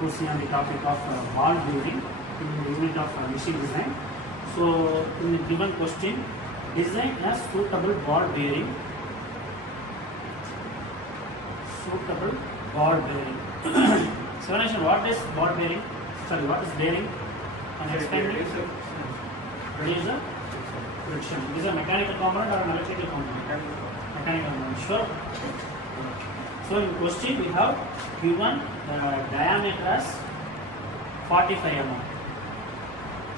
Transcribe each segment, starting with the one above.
proceed on the topic of ball bearing in the unit of machine design. So, in the given question, design a suitable ball bearing. Suitable ball bearing. Explanation: what is ball bearing? Sorry, what is bearing? And explain it. Reducer, friction. Is a mechanical component or an electrical component? Mechanical component. Sure. So in question we have given the diameter as 45 mm.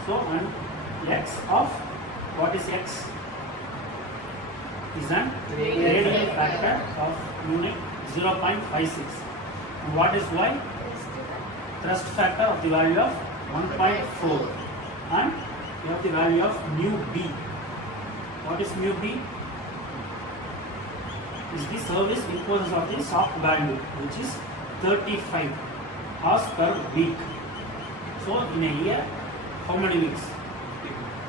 So and x of what is x? Is an radial factor of unit 0.56. And what is y? Thrust factor of the value of 1.4. And we have the value of mu b. What is mu b? Is the service impulse of the shaft value, which is 35 hours per week. So in a year, how many weeks?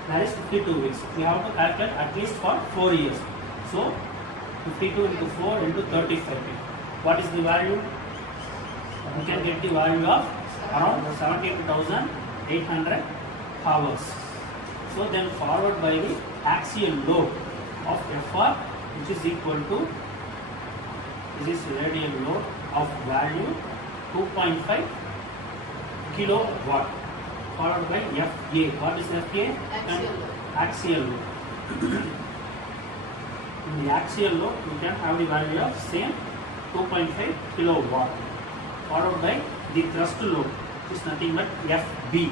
That is 52 weeks. We have to calculate at least for 4 years. So 52 into 4 into 35. What is the value? We can get the value of around 72,800 hours. So then followed by the axial load of Fr, which is equal to, this is radial load of value 2.5 kilowatt, followed by Fa. What is Fa? Axial load. In the axial load, we can have the value of same 2.5 kilowatt, followed by the thrust load, which is nothing but Fb.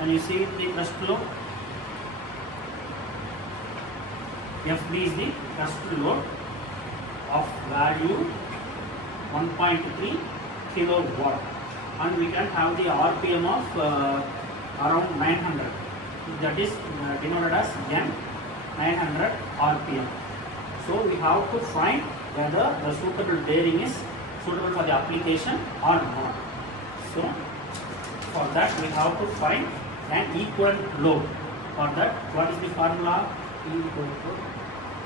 And you see the thrust load. Fb is the thrust load of value 1.3 kilowatt, and we can have the RPM of around 900. That is denoted as N, 900 RPM. So we have to find whether the suitable bearing is suitable for the application or not. So for that we have to find an equivalent load. For that, what is the formula? E equal to,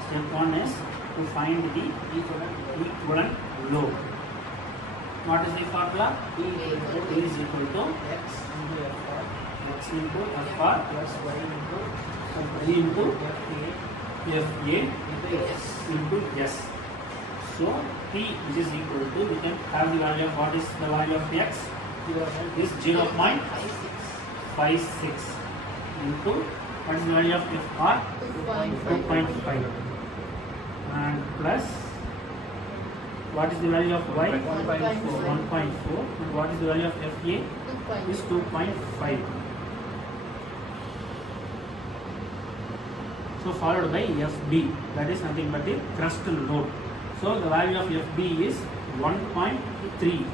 step 1 is to find the equivalent load. What is the formula? E is equal to x into Fr plus y into Fa into S. So P, which is equal to, we can have the value of, what is the value of x? Is 0.56 into, what is the value of Fr? 2.5. And plus, what is the value of y? 1.4. And what is the value of Fa? Is 2.5. So followed by Fb, that is nothing but the thrust load. So the value of Fb is 1.3.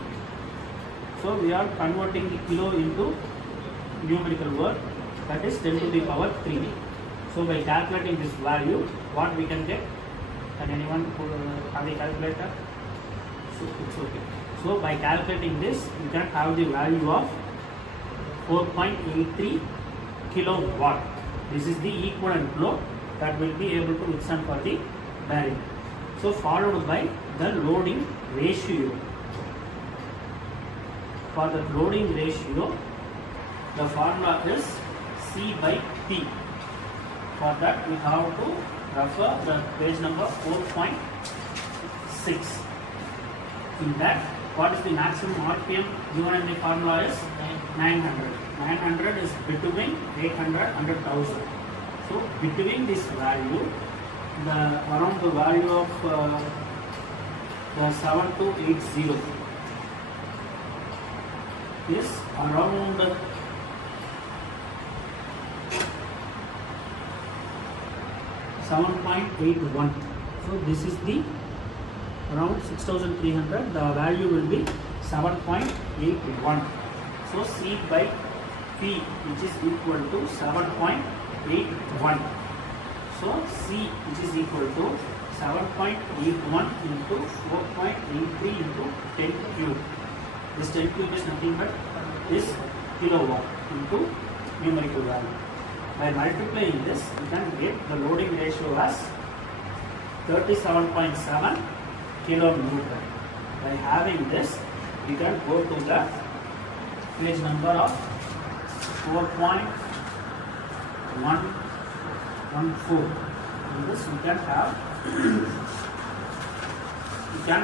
So we are converting the kilo into numerical word, that is 10 to the power 3. So by calculating this value, what we can get? Can anyone have a calculator? So it's okay. So by calculating this, you can have the value of 4.83 kilowatt. This is the equivalent load that will be able to withstand for the bearing. So followed by the loading ratio. For the loading ratio, the formula is C by P. For that we have to refer the page number 4.6. In that, what is the maximum RPM given in the formula is 900. 900 is between 800 and 1000. So between this value, around the value of the 7280 is around 7.81. So this is the around 6300. The value will be 7.81. So C by P, which is equal to 7.81. So C, which is equal to 7.81 into 4.83 into 10 cube. This 10 cube is nothing but this kilowatt into numerical value. By multiplying this, we can get the loading ratio as 37.7 kilonewton. By having this, we can go to the page number of 4.114. In this we can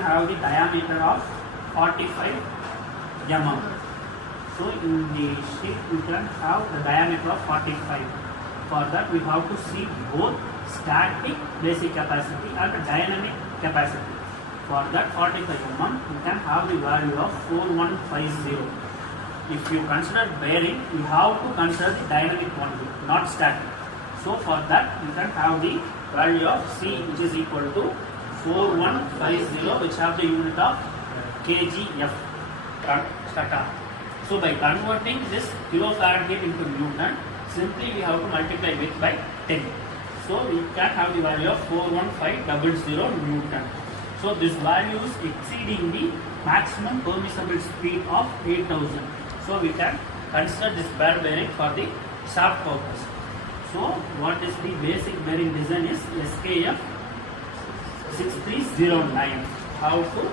have the diameter of 45 mm. So in the sheet we can have the diameter of 45. For that we have to see both static basic capacity and dynamic capacity. For that 45 mm we can have the value of 4150. If you consider bearing, you have to consider the dynamic quantity, not static. So for that you can have the value of C, which is equal to 4150, which have the unit of kgf. So by converting this kilofaraday into Newton, simply we have to multiply with by 10. So we can have the value of 41500 Newton. So this value is exceeding the maximum permissible speed of 8000. So we can consider this ball bearing for the shaft purpose. So what is the basic bearing design is SKF 6309. How to?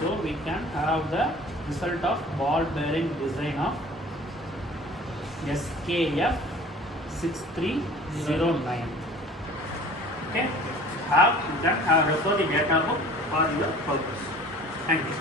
So we can have the result of ball bearing design of SKF 6309. Okay, you can refer the data book for your purpose. Thank you.